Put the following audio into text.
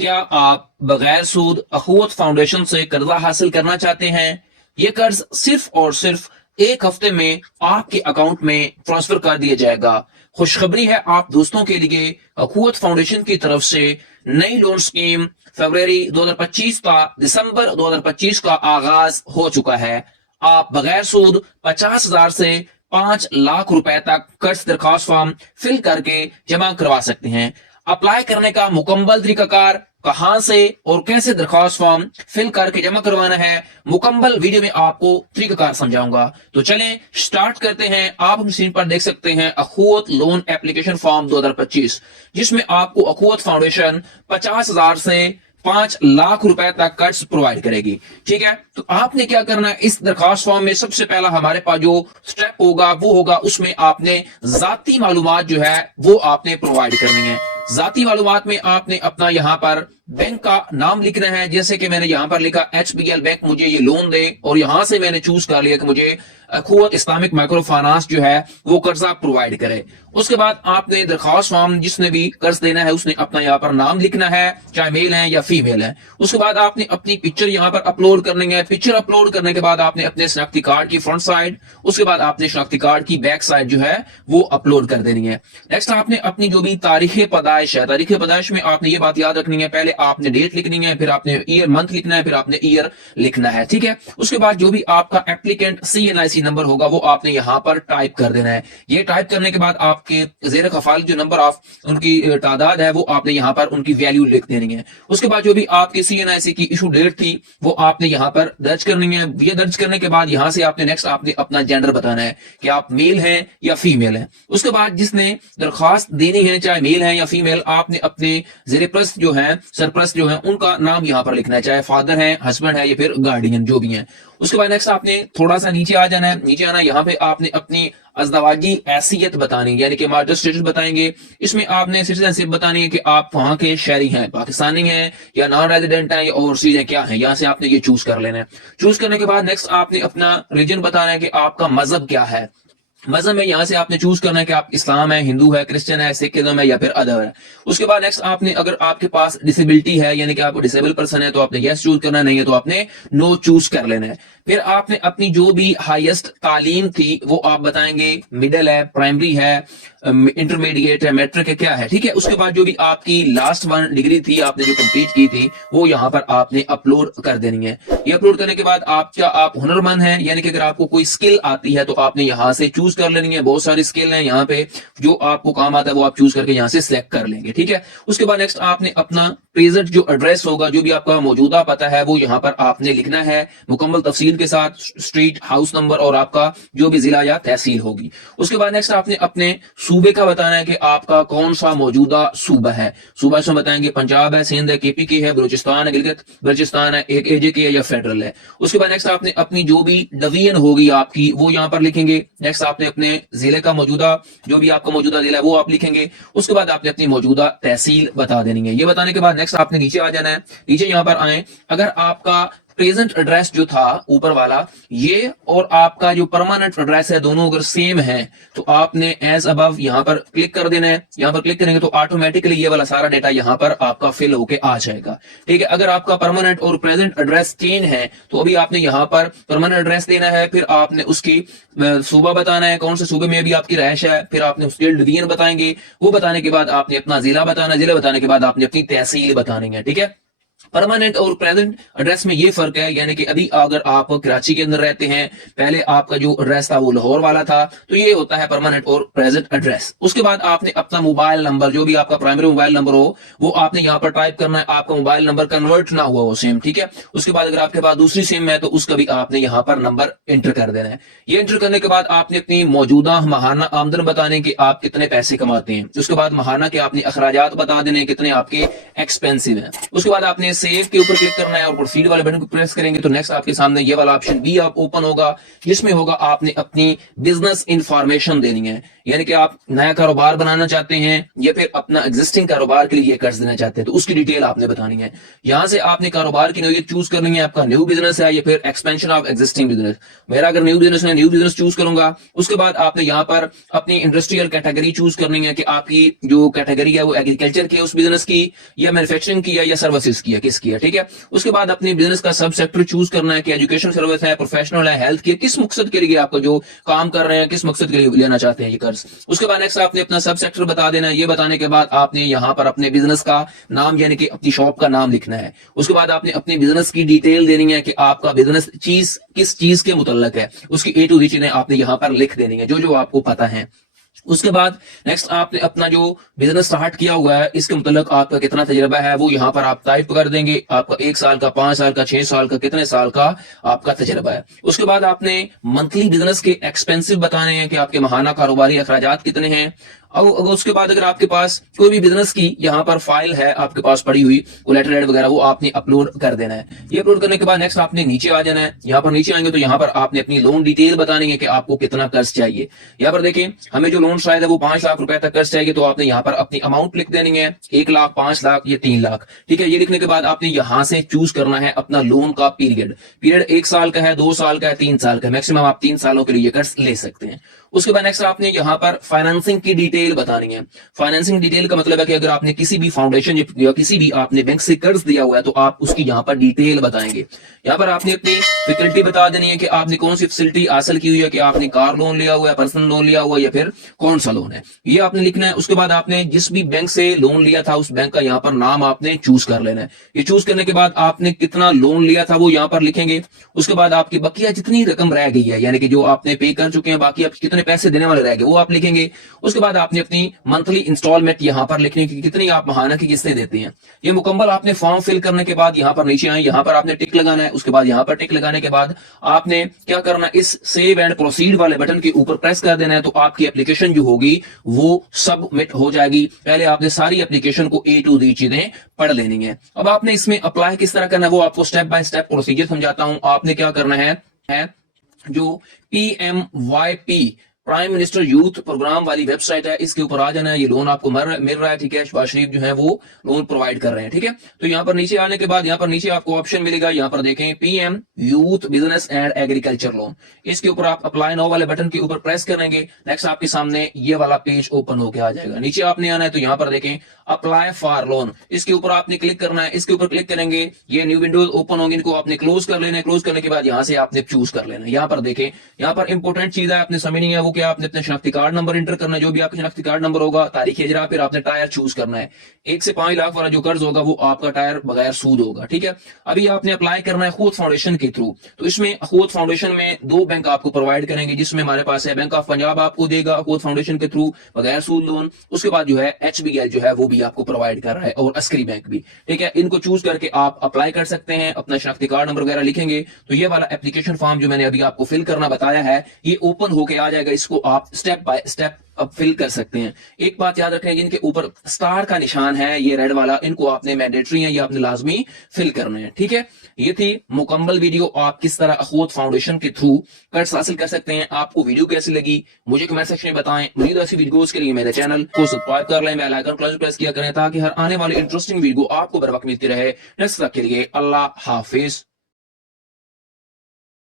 क्या आप बगैर सूद अखुवत फाउंडेशन से कर्जा हासिल करना चाहते हैं? ये कर्ज सिर्फ और सिर्फ एक हफ्ते में आपके अकाउंट में ट्रांसफर कर दिया जाएगा। खुशखबरी है आप दोस्तों के लिए, अखुवत फाउंडेशन की तरफ से नई लोन स्कीम फरवरी 2025 का दिसंबर 2025 का आगाज हो चुका है। आप बगैर सूद 50,000 से 5 लाख रुपए तक कर्ज दरखास्त फॉर्म फिल करके जमा करवा सकते हैं। अप्लाई करने का मुकम्मल तरीकाकार, कहां से और कैसे दरखास्त फॉर्म फिल करके जमा करवाना है, मुकम्मल वीडियो में आपको तरीकाकार समझाऊंगा। तो चलें स्टार्ट करते हैं। आप स्क्रीन पर देख सकते हैं अखुवत लोन एप्लीकेशन फॉर्म 2025, जिसमें आपको अखुवत फाउंडेशन 50,000 से 5 लाख रुपए तक कर्ज प्रोवाइड करेगी। ठीक है, तो आपने क्या करना है, इस दरखास्त फॉर्म में सबसे पहला हमारे पास जो स्टेप होगा वो होगा, उसमें आपने जाती मालूमात जो है वो आपने प्रोवाइड करनी है। जाती मालूमात में आपने अपना यहाँ पर बैंक का नाम लिखना है, जैसे कि मैंने यहाँ पर लिखा HBL बैंक मुझे ये लोन दे, और यहां से मैंने चूज कर लिया कि मुझे अखुवत इस्लामिक माइक्रो फाइनेंस जो है वो कर्जा प्रोवाइड करे। उसके बाद आपने दरखास्त फॉर्म जिसने भी कर्ज देना है उसने अपना यहाँ पर नाम लिखना है, चाहे मेल है या फीमेल है। उसके बाद आपने अपनी पिक्चर यहाँ पर अपलोड करनी है। पिक्चर अपलोड करने के बाद आपने अपने शनाख्ती कार्ड की फ्रंट साइड, उसके बाद आपने शनाख्ती कार्ड की बैक साइड जो है वो अपलोड कर देनी है। नेक्स्ट आपने अपनी जो भी तारीख पैदाइश है, तारीख पैदाइश में आपने ये बात याद रखनी है, पहले आपने डेट लिखनी है, फिर आपने ईयर मंथ लिखना है, फिर आपने ईयर लिखना है। ठीक है, उसके बाद जो भी आपका एप्लीकेंट CNIC नंबर होगा वो आपने यहाँ पर टाइप कर देना है। ये टाइप करने के बाद आपके जेर खफाल जो नंबर ऑफ उनकी तादाद है वो आपने यहाँ पर उनकी वैल्यू लिख देनी है। उसके बाद जो भी आपकी CNIC की इशू डेट थी वो आपने यहाँ पर दर्ज करनी है। ये दर्ज करने के बाद यहाँ से आपने नेक्स्ट आपने अपना जेंडर बताना है कि आप मेल हैं या फीमेल हैं। उसके बाद जिसने दरखास्त देनी है, चाहे मेल है या फीमेल, आपने अपने जेरप्रस्त जो है, सरप्रस्त जो है, उनका नाम यहाँ पर लिखना है, चाहे फादर है, हस्बैंड है या फिर गार्डियन जो भी है। उसके बाद नेक्स्ट आपने थोड़ा सा नीचे आ जाना है। नीचे आना, यहाँ पे आपने अपनी अज़दवाजी हैसियत बतानी, यानी कि मैरिटल स्टेटस बताएंगे। इसमें आपने सिटीजनशिप बतानी है कि आप वहां के शहरी हैं, पाकिस्तानी हैं या नॉन रेजिडेंट हैं या ओवरसीज हैं, क्या है, यहाँ से आपने ये चूज कर लेना है। चूज करने के बाद नेक्स्ट आपने अपना रिलीजन बताना है कि आपका मजहब क्या है। मजहब में यहाँ से आपने चूज करना है कि आप इस्लाम है, हिंदू है, क्रिश्चियन है, सिखिज्म है या फिर अदर है। उसके बाद नेक्स्ट आपने, अगर आपके पास डिसेबिलिटी है यानी कि आप डिसेबल पर्सन है तो आपने यस चूज करना, नहीं है तो आपने नो चूज कर लेना है। फिर आपने अपनी जो भी हाईएस्ट तालीम थी वो आप बताएंगे, मिडिल है, प्राइमरी है, इंटरमीडिएट है, मैट्रिक है, क्या है। ठीक है, उसके बाद जो भी आपकी लास्ट 1 डिग्री थी आपने जो कंप्लीट की थी वो यहाँ पर आपने अपलोड कर देनी है। ये अपलोड करने के बाद आप हुनरमंद हैं, यानी कि अगर आपको कोई स्किल आती है तो आपने यहाँ से चूज कर लेनी है। बहुत सारी स्किल हैं यहाँ पे, जो आपको काम आता है वो आप चूज करके यहाँ से सिलेक्ट कर लेंगे। ठीक है, उसके बाद नेक्स्ट आपने अपना प्रेजेंट जो एड्रेस होगा, जो भी आपका मौजूदा पता है वो यहाँ पर आपने लिखना है, मुकम्मल तफसील के साथ, स्ट्रीट, हाउस नंबर और आपका जो भी जिला या तहसील होगी। उसके बाद नेक्स्ट आपने अपने सूबे का बताना है कि आपका कौन सा मौजूदा सूबा है। सूबा इसमें बताएंगे पंजाब है, सिंध है, KPK है, बलूचिस्तान है, गिलगित बल्चिस्तान है, एक AJK है या फेडरल है। उसके बाद नेक्स्ट आपने अपनी जो भी डिवीजन होगी आपकी वो यहाँ पर लिखेंगे। नेक्स्ट आपने अपने जिले का मौजूदा, जो भी आपका मौजूदा जिला है वो आप लिखेंगे। उसके बाद आपने अपनी मौजूदा तहसील बता देनी है। ये बताने के बाद नेक्स्ट आपने नीचे आ जाना है। नीचे यहाँ पर आए, अगर आपका प्रेजेंट एड्रेस जो था ऊपर वाला, ये और आपका जो परमानेंट एड्रेस है दोनों अगर सेम है तो आपने एज अबव यहाँ पर क्लिक कर देना है। यहाँ पर क्लिक करेंगे तो ऑटोमेटिकली ये वाला सारा डेटा यहाँ पर आपका फिल होके आ जाएगा। ठीक है, अगर आपका परमानेंट और प्रेजेंट एड्रेस चेंज है तो अभी आपने यहाँ पर परमानेंट एड्रेस देना है, फिर आपने उसकी सूबा बताना है, कौन से सूबे में भी आपकी रहायश है, फिर आपने उसके डिवीजन बताएंगे। वो बताने के बाद आपने अपना जिला बताना, जिला बताने के बाद आपने अपनी तहसील बतानी है। ठीक है, परमानेंट और प्रेजेंट एड्रेस में ये फर्क है, यानी कि अभी अगर आप कराची के अंदर रहते हैं, पहले आपका जो एड्रेस था वो लाहौर वाला था, तो ये होता है परमानेंट और प्रेजेंट एड्रेस। उसके बाद आपने अपना मोबाइल नंबर, जो भी आपका प्राइमरी मोबाइल नंबर हो वो आपने यहाँ पर टाइप करना है। आपका मोबाइल नंबर कन्वर्ट ना हुआ हो सिम, ठीक है। उसके बाद अगर आपके पास दूसरी सिम है तो उसका भी आपने यहाँ पर नंबर एंटर कर देना है। ये एंटर करने के बाद आपने अपनी मौजूदा माहाना आमदन बताने कि आप कितने पैसे कमाते हैं। उसके बाद माहाना के आपने अखराजात बता देने कितने आपके एक्सपेंसिव है। उसके बाद आपने आपने सेव के ऊपर क्लिक करना है और प्रोसीड वाले बटन को प्रेस करेंगे तो नेक्स्ट आपके सामने ये वाला ऑप्शन भी आप ओपन होगा, जिसमें होगा आपने अपनी बिजनेस इंफॉर्मेशन देनी है, यानी कि आप नया कारोबार बनाना चाहते हैं या फिर अपना एग्जिस्टिंग कारोबार के लिए कर्ज देना चाहते हैं तो उसकी डिटेल आपने बतानी है। यहां से आपने कारोबार की नौयत चूज करनी है, आपका न्यू बिजनेस है या फिर एक्सपेंशन ऑफ एग्जिस्टिंग बिजनेस। मेरा अगर न्यू बिजनेस है, न्यू बिजनेस चूज करूंगा। उसके बाद आपने यहाँ पर अपनी इंडस्ट्रियल कैटेगरी चूज करनी है कि आपकी जो कैटेगरी है वो एग्रीकल्चर की है उस बिजनेस की, या मैन्युफैक्चरिंग की है, या सर्विसेज की है, किसकी है, ठीक है। उसके बाद अपने बिजनेस का सब सेक्टर चूज करना है कि एजुकेशन सर्विस है, प्रोफेशनल है, हेल्थ की, किस मकसद के लिए आपको जो काम कर रहे हैं किस मकसद के लिए लेना चाहते हैं ये कर्ज। उसके बाद नेक्स्ट आपने अपना सब सेक्टर बता देना है। ये बताने के बाद आपने यहाँ पर अपने बिजनेस का नाम यानी कि अपनी शॉप का नाम लिखना है। उसके बाद आपने अपने बिजनेस की डिटेल देनी है कि आपका बिजनेस चीज किस चीज के मुतल्लक है, उसकी A to Z चीजें आपने यहाँ पर लिख देनी है जो जो आपको पता है। उसके बाद नेक्स्ट आपने अपना जो बिजनेस स्टार्ट किया हुआ है इसके मुतल्लिक आपका कितना तजर्बा है वो यहाँ पर आप टाइप कर देंगे। आपका 1 साल का, 5 साल का, 6 साल का, कितने साल का आपका तजर्बा है। उसके बाद आपने मंथली बिजनेस के एक्सपेंसिव बताने हैं कि आपके माहाना कारोबारी अखराजात कितने हैं। और उसके बाद अगर आपके पास कोई भी बिजनेस की यहाँ पर फाइल है आपके पास पड़ी हुई कोलैटरल वगैरह वो आपने अपलोड कर देना है। ये अपलोड करने के बाद नेक्स्ट आपने नीचे आ जाना है। यहाँ पर नीचे आएंगे तो यहाँ पर आपने अपनी लोन डिटेल बतानी है कि आपको कितना कर्ज चाहिए। यहाँ पर देखें हमें जो लोन शायद है वो 5 लाख रुपए तक कर्ज चाहिए तो आपने यहाँ पर अपनी अमाउंट लिख देनी है, 1 लाख, 5 लाख, ये 3 लाख, ठीक है। ये लिखने के बाद आपने यहाँ से चूज करना है अपना लोन का पीरियड 1 साल का है, 2 साल का है, 3 साल का है, मैक्सिमम आप 3 सालों के लिए कर्ज ले सकते हैं। उसके बाद नेक्स्ट आपने यहाँ पर फाइनेंसिंग की डिटेल बतानी है। फाइनेंसिंग डिटेल का मतलब है कि अगर आपने किसी भी फाउंडेशन या किसी भी आपने बैंक से कर्ज दिया हुआ है तो आप उसकी यहाँ पर डिटेल बताएंगे। यहाँ पर आपने अपनी फैकल्टी बता देनी है कि आपने कौन सी फैसिलिटी हासिल की हुई है, कि आपने कार लोन लिया हुआ है, पर्सनल लोन लिया हुआ है या फिर कौन सा लोन है, ये आपने लिखना है। उसके बाद आपने जिस भी बैंक से लोन लिया था उस बैंक का यहाँ पर नाम आपने चूज कर लेना है। ये चूज करने के बाद आपने कितना लोन लिया था वो यहाँ पर लिखेंगे। उसके बाद आपकी बकिया जितनी रकम रह गई है यानी कि जो आपने पे कर चुके हैं बाकी आप कितने पैसे देने वाले रह गए वो आप लिखेंगे। उसके बाद आपने अपनी मंथली इंस्टॉलमेंट यहाँ पर लिखने की कितनी आप माहाना की किस्तें देते हैं। ये मुकम्मल आपने फॉर्म फिल करने के बाद यहाँ पर नीचे आए, यहाँ पर आपने टिक लगाना है। उसके बाद यहाँ पर टिक लगाने के बाद आपने क्या करना है, इस सेव एंड प्रोसीड वाले बटन के ऊपर प्रेस कर देना है तो आपकी एप्लीकेशन जो होगी वो सबमिट हो जाएगी। पहले आपने सारी एप्लीकेशन को A to Z चीजें पढ़ लेनी है। अब आपने इसमें अप्लाई किस तरह करना है वो आपको स्टेप बाय स्टेप प्रोसीजर समझाता हूं। आपने क्या करना है जो PMYP prime minister youth program वाली वेबसाइट है इसके ऊपर आ जाना है। ये लोन आपको मिल रहा है, ठीक है। शहबाज शरीफ जो है वो लोन प्रोवाइड कर रहे हैं, ठीक है। तो यहाँ पर नीचे आने के बाद यहाँ पर नीचे आपको ऑप्शन मिलेगा, यहाँ पर देखें PM youth business and agriculture loan. इसके ऊपर आप अप्लाई नाउ वाले बटन के ऊपर प्रेस करेंगे। नेक्स्ट आपके सामने ये वाला पेज ओपन होकर आ जाएगा। नीचे आपने आना है तो यहाँ पर देखें अप्लाई फॉर लोन, इसके ऊपर आपने क्लिक करना है। इसके ऊपर क्लिक करेंगे ये न्यू विंडोज ओपन होंगे, इनको आपने क्लोज कर लेना है। क्लोज करने के बाद यहाँ से आपने चूज कर लेना है। यहाँ पर देखें यहाँ पर इंपॉर्टेंट चीज है आपने समझनी है वो क्या, आपने अपने शनाख्ती कार्ड नंबर एंटर करना है, जो भी आपका शनाख्ती कार्ड नंबर होगा, तारीख हिजरा, फिर आपने टायर चूज करना है। 1 से 5 लाख वाला जो कर्ज होगा वो आपका टायर बगैर सूद होगा, ठीक है। अभी आपने अप्लाई करना है अखूत फाउंडेशन के थ्रू। तो इसमें अखूत फाउंडेशन में 2 बैंक आपको प्रोवाइड करेंगे, जिसमें हमारे पास है बैंक ऑफ पंजाब आपको देगा अखूत फाउंडेशन के थ्रू बगैर सूद लोन। उसके बाद जो है HBL जो है वो भी आपको प्रोवाइड कर रहा है और अस्करी बैंक भी, ठीक है। इनको चूज करके आप अप्लाई कर सकते हैं। अपना शनाख्ती कार्ड नंबर वगैरह लिखेंगे तो ये वाला एप्लीकेशन फॉर्म जो मैंने अभी आपको फिल करना बताया है ये ओपन होके आ जाएगा। इसको आप स्टेप बाय स्टेप अब फिल कर सकते हैं। एक बात याद रखें, जिनके ऊपर स्टार का निशान है ये रेड वाला, इनको आपने मैंडेटरी है, ये आपने लाजमी फिल करने हैं, ठीक है। ये थी मुकम्मल वीडियो, आप किस तरह अखूत फाउंडेशन के थ्रू कर्ज हासिल कर सकते हैं। आपको वीडियो कैसी लगी मुझे कमेंट सेक्शन में बताएं। मज़ीद ऐसी वीडियोस के लिए मेरे चैनल को सब्सक्राइब कर लें, बेल आइकन क्लोज प्रेस किया करें ताकि हर आने वाली इंटरेस्टिंग वीडियो आपको बर वक्त मिलती रहे। नेक्स्ट तक के लिए अल्लाह हाफिज।